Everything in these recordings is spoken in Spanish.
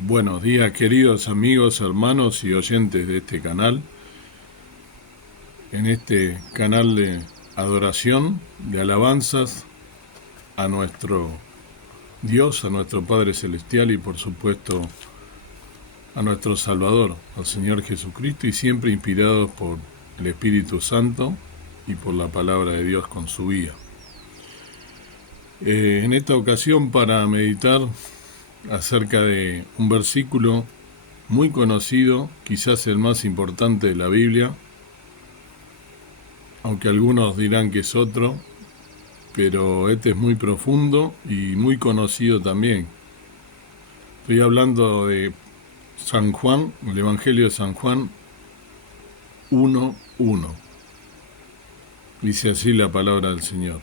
Buenos días, queridos amigos, hermanos y oyentes de este canal. En este canal de adoración, de alabanzas a nuestro Dios, a nuestro Padre Celestial y por supuesto a nuestro Salvador, al Señor Jesucristo, y siempre inspirados por el Espíritu Santo y por la palabra de Dios con su guía. En esta ocasión, para meditar acerca de un versículo muy conocido, quizás el más importante de la Biblia, aunque algunos dirán que es otro, pero este es muy profundo y muy conocido también. Estoy hablando de San Juan, el Evangelio de San Juan 1:1. Dice así la palabra del Señor.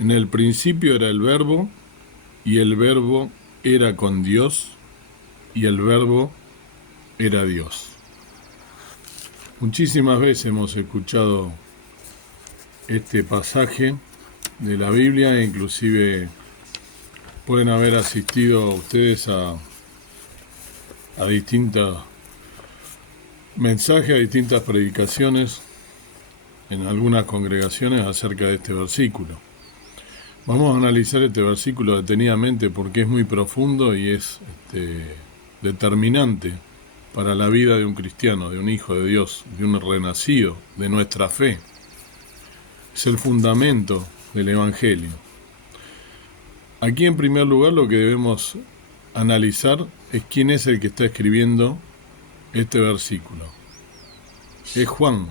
En el principio era el Verbo, y el Verbo era con Dios, y el Verbo era Dios. Muchísimas veces hemos escuchado este pasaje de la Biblia, e inclusive pueden haber asistido ustedes a distintos mensajes, a distintas predicaciones en algunas congregaciones acerca de este versículo. Vamos a analizar este versículo detenidamente porque es muy profundo y es determinante para la vida de un cristiano, de un hijo de Dios, de un renacido, de nuestra fe. Es el fundamento del Evangelio. Aquí, en primer lugar, lo que debemos analizar es quién es el que está escribiendo este versículo. Es Juan,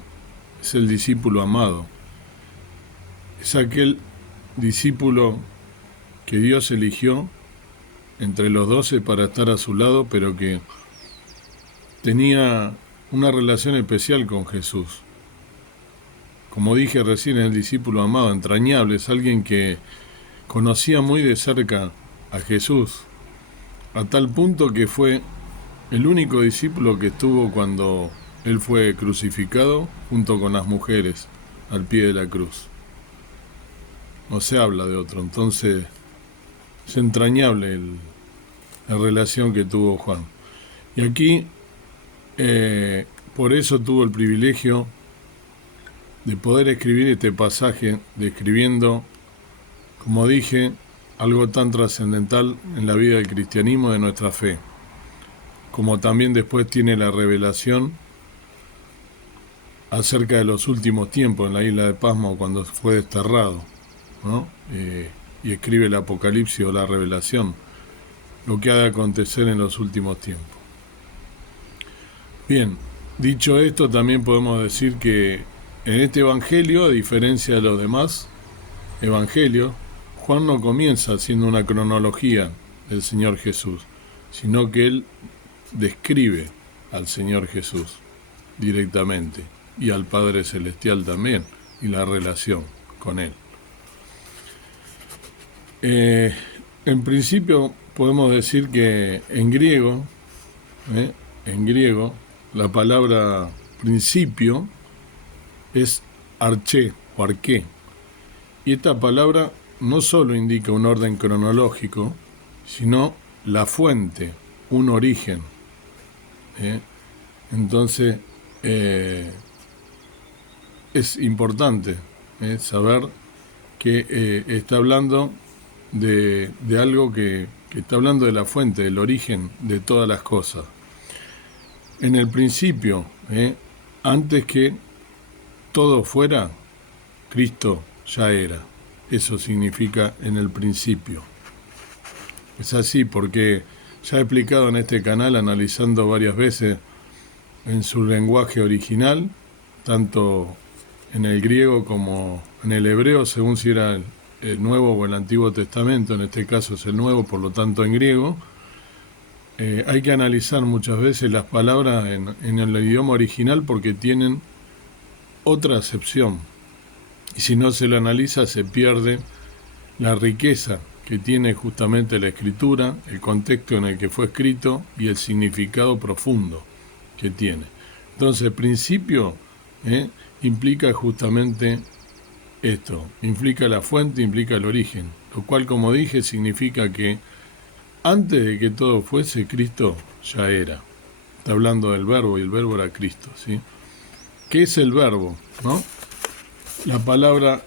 es el discípulo amado. Es aquel discípulo que Dios eligió entre los 12 para estar a su lado, pero que tenía una relación especial con Jesús. Como dije recién, es el discípulo amado, entrañable, es alguien que conocía muy de cerca a Jesús, a tal punto que fue el único discípulo que estuvo cuando él fue crucificado junto con las mujeres al pie de la cruz. No se habla de otro, entonces es entrañable la relación que tuvo Juan. Y aquí, por eso tuvo el privilegio de poder escribir este pasaje, describiendo, como dije, algo tan trascendental en la vida del cristianismo, de nuestra fe, como también después tiene la revelación acerca de los últimos tiempos en la isla de Pasmo cuando fue desterrado, ¿no? Y escribe el Apocalipsis o la Revelación, lo que ha de acontecer en los últimos tiempos. Bien, dicho esto, también podemos decir que en este Evangelio, a diferencia de los demás Evangelios, Juan no comienza haciendo una cronología del Señor Jesús, sino que él describe al Señor Jesús directamente y al Padre Celestial también, y la relación con él. En principio podemos decir que en griego, la palabra principio es arché o arqué, y esta palabra no solo indica un orden cronológico, sino la fuente, un origen. Entonces, es importante saber que está hablando de algo que está hablando de la fuente, del origen de todas las cosas. En el principio, antes que todo fuera, Cristo ya era. Eso significa en el principio. Es así porque ya he explicado en este canal, analizando varias veces en su lenguaje original, tanto en el griego como en el hebreo, según si era el Nuevo o el Antiguo Testamento. En este caso es el Nuevo, por lo tanto en griego. Hay que analizar muchas veces las palabras en el idioma original porque tienen otra acepción. Y si no se lo analiza, se pierde la riqueza que tiene justamente la escritura, el contexto en el que fue escrito y el significado profundo que tiene. Entonces, principio implica justamente esto, implica la fuente, implica el origen, lo cual, como dije, significa que Antes de que todo fuese, Cristo ya era. Está hablando del verbo y el verbo era Cristo, ¿sí? ¿Qué es el verbo? ¿No? La palabra,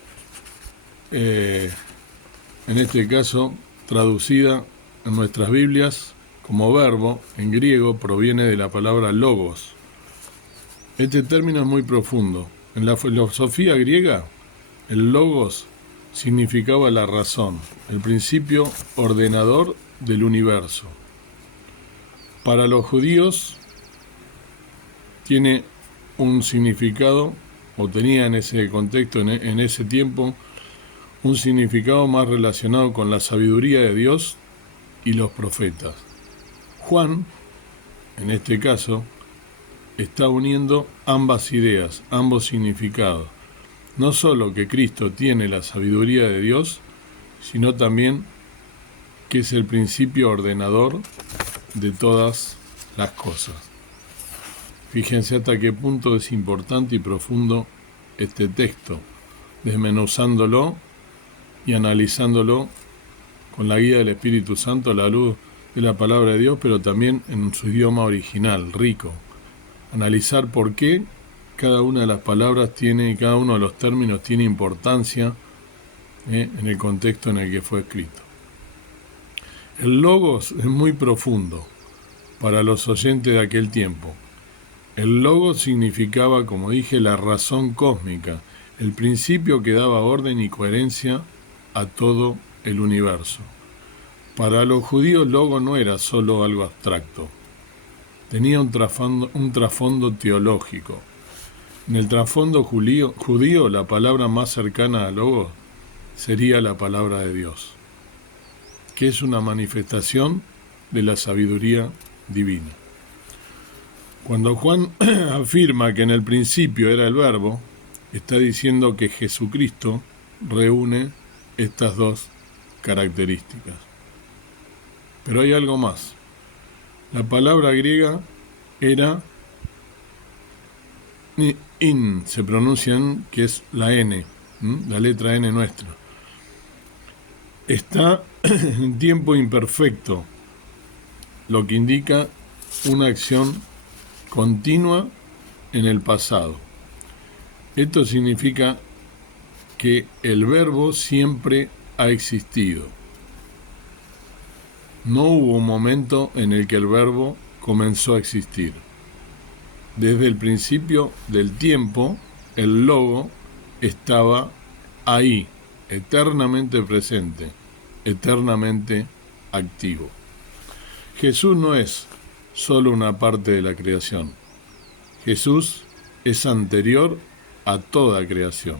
en este caso, traducida en nuestras Biblias como verbo, en griego, proviene de la palabra logos. Este término es muy profundo. En la filosofía griega, el logos significaba la razón, el principio ordenador del universo. Para los judíos tiene un significado, o tenía en ese contexto, en ese tiempo, un significado más relacionado con la sabiduría de Dios y los profetas. Juan, en este caso, está uniendo ambas ideas, ambos significados. No solo que Cristo tiene la sabiduría de Dios, sino también que es el principio ordenador de todas las cosas. Fíjense hasta qué punto es importante y profundo este texto, desmenuzándolo y analizándolo con la guía del Espíritu Santo a la luz de la palabra de Dios, pero también en su idioma original, rico. Analizar por qué cada una de las palabras tiene, y cada uno de los términos tiene importancia en el contexto en el que fue escrito. El logos es muy profundo para los oyentes de aquel tiempo. El logos significaba, como dije, la razón cósmica, el principio que daba orden y coherencia a todo el universo. Para los judíos, logos no era solo algo abstracto, tenía un trasfondo teológico. En el trasfondo judío, la palabra más cercana a logos sería la palabra de Dios, que es una manifestación de la sabiduría divina. Cuando Juan afirma que en el principio era el verbo, está diciendo que Jesucristo reúne estas dos características. Pero hay algo más. La palabra griega era in, se pronuncian, que es la N, la letra N nuestra. Está en tiempo imperfecto, lo que indica una acción continua en el pasado. Esto significa que el verbo siempre ha existido. No hubo un momento en el que el verbo comenzó a existir. Desde el principio del tiempo, el logo estaba ahí, eternamente presente, eternamente activo. Jesús no es solo una parte de la creación. Jesús es anterior a toda creación.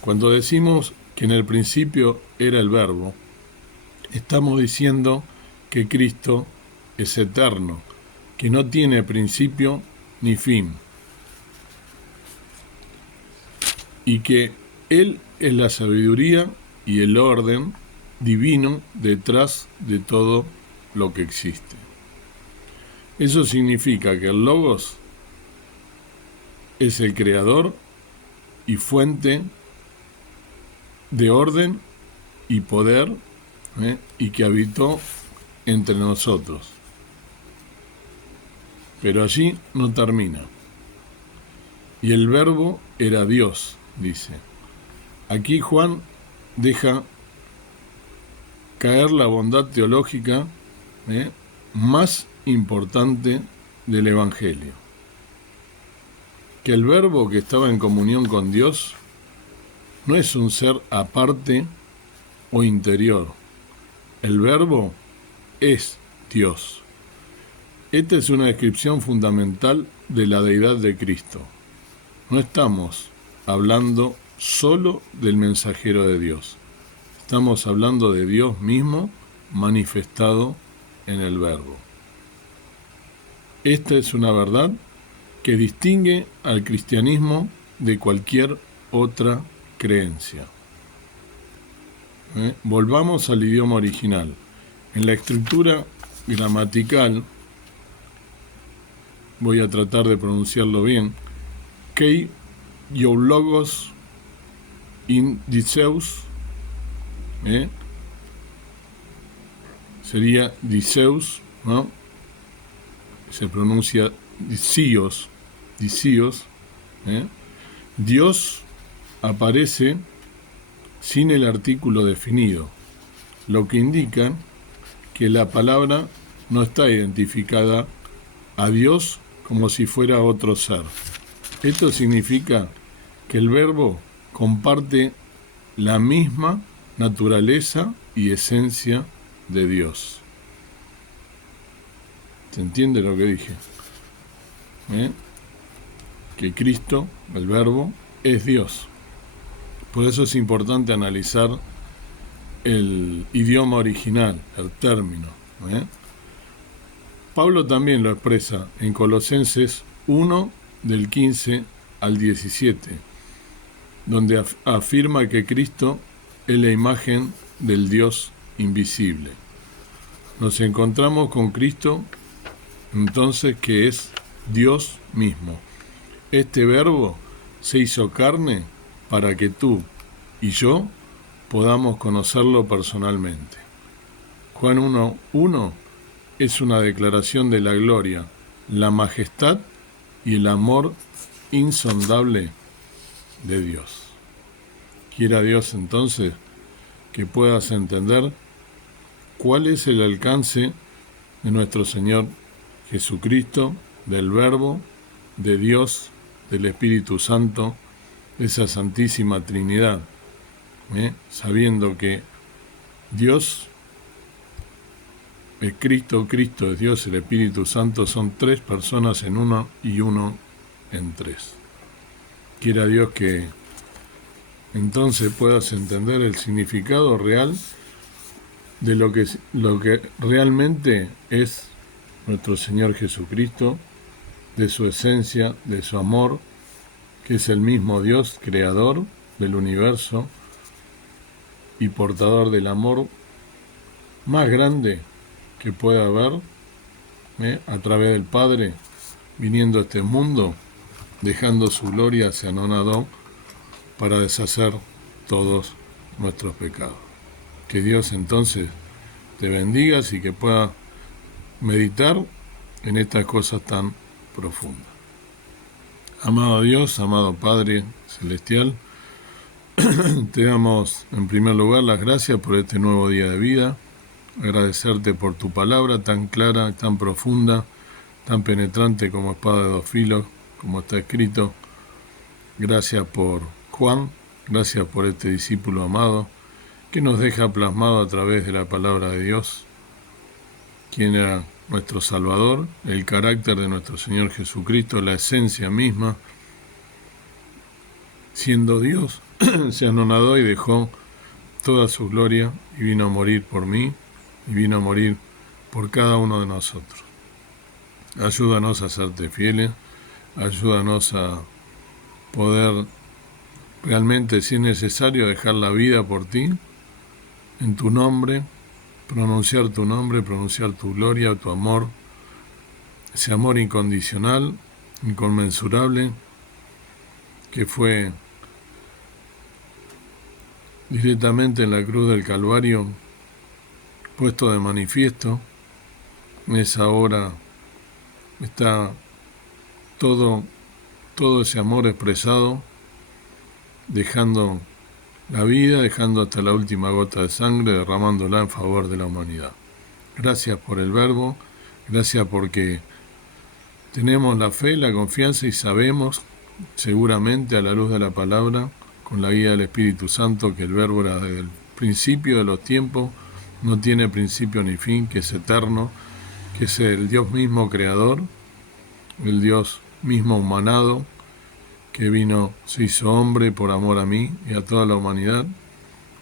Cuando decimos que en el principio era el verbo, estamos diciendo que Cristo es eterno, que no tiene principio ni fin, y que Él es la sabiduría y el orden divino detrás de todo lo que existe. Eso significa que el Logos es el creador y fuente de orden y poder, y que habitó entre nosotros. Pero allí no termina. Y el verbo era Dios, dice. Aquí Juan deja caer la bondad teológica más importante del Evangelio. Que el verbo que estaba en comunión con Dios no es un ser aparte o interior. El verbo es Dios. Esta es una descripción fundamental de la deidad de Cristo. No estamos hablando solo del mensajero de Dios. Estamos hablando de Dios mismo manifestado en el verbo. Esta es una verdad que distingue al cristianismo de cualquier otra creencia. Volvamos al idioma original. En la estructura gramatical, voy a tratar de pronunciarlo bien, Kei Iologos in Diceus, sería Diceus, ¿no? Se pronuncia Dicios, ¿eh? Dios aparece sin el artículo definido, lo que indica que la palabra no está identificada a Dios como si fuera otro ser. Esto significa que el verbo comparte la misma naturaleza y esencia de Dios. ¿Se entiende lo que dije? Que Cristo, el verbo, es Dios. Por eso es importante analizar el idioma original, el término. Pablo también lo expresa en Colosenses 1, del 15 al 17, donde afirma que Cristo es la imagen del Dios invisible. Nos encontramos con Cristo, entonces, que es Dios mismo. Este verbo se hizo carne para que tú y yo podamos conocerlo personalmente. Juan 1:1 es una declaración de la gloria, la majestad y el amor insondable de Dios. Quiera Dios entonces que puedas entender cuál es el alcance de nuestro Señor Jesucristo, del Verbo, de Dios, del Espíritu Santo, de esa Santísima Trinidad, sabiendo que Dios es Cristo, Cristo es Dios, el Espíritu Santo son tres personas en uno y uno en tres. Quiera Dios que entonces puedas entender el significado real de lo que realmente es nuestro Señor Jesucristo, de su esencia, de su amor, que es el mismo Dios, creador del universo y portador del amor más grande que pueda haber, a través del Padre, viniendo a este mundo, dejando su gloria, se anonadó para deshacer todos nuestros pecados. Que Dios entonces te bendiga y que pueda meditar en estas cosas tan profundas. Amado Dios, amado Padre Celestial, te damos en primer lugar las gracias por este nuevo día de vida, agradecerte por tu palabra tan clara, tan profunda, tan penetrante como espada de dos filos, como está escrito. Gracias por Juan, gracias por este discípulo amado, que nos deja plasmado a través de la palabra de Dios, quien era nuestro Salvador, el carácter de nuestro Señor Jesucristo, la esencia misma. Siendo Dios, se anonadó y dejó toda su gloria y vino a morir por mí y vino a morir por cada uno de nosotros. Ayúdanos a serte fieles, ayúdanos a poder realmente, si es necesario, dejar la vida por ti, en tu nombre, pronunciar tu nombre, pronunciar tu gloria, tu amor, ese amor incondicional, inconmensurable, que fue directamente en la cruz del Calvario puesto de manifiesto. En esa hora está todo ese amor expresado, dejando la vida, dejando hasta la última gota de sangre, derramándola en favor de la humanidad. Gracias por el verbo, gracias porque tenemos la fe, la confianza y sabemos seguramente a la luz de la palabra, con la guía del Espíritu Santo, que el verbo era desde el principio de los tiempos, no tiene principio ni fin, que es eterno, que es el Dios mismo creador, el Dios mismo humanado, que vino, se hizo hombre por amor a mí y a toda la humanidad,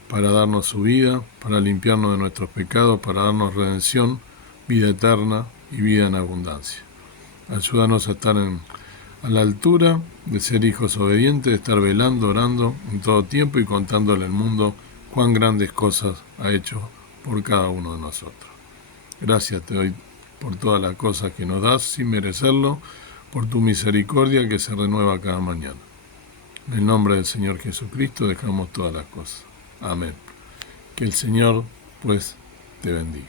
para darnos su vida, para limpiarnos de nuestros pecados, para darnos redención, vida eterna y vida en abundancia. Ayúdanos a estar a la altura de ser hijos obedientes, de estar velando, orando en todo tiempo y contándole al mundo cuán grandes cosas ha hecho por cada uno de nosotros. Gracias te doy por todas las cosas que nos das sin merecerlo, por tu misericordia que se renueva cada mañana. En el nombre del Señor Jesucristo dejamos todas las cosas. Amén. Que el Señor, pues, te bendiga.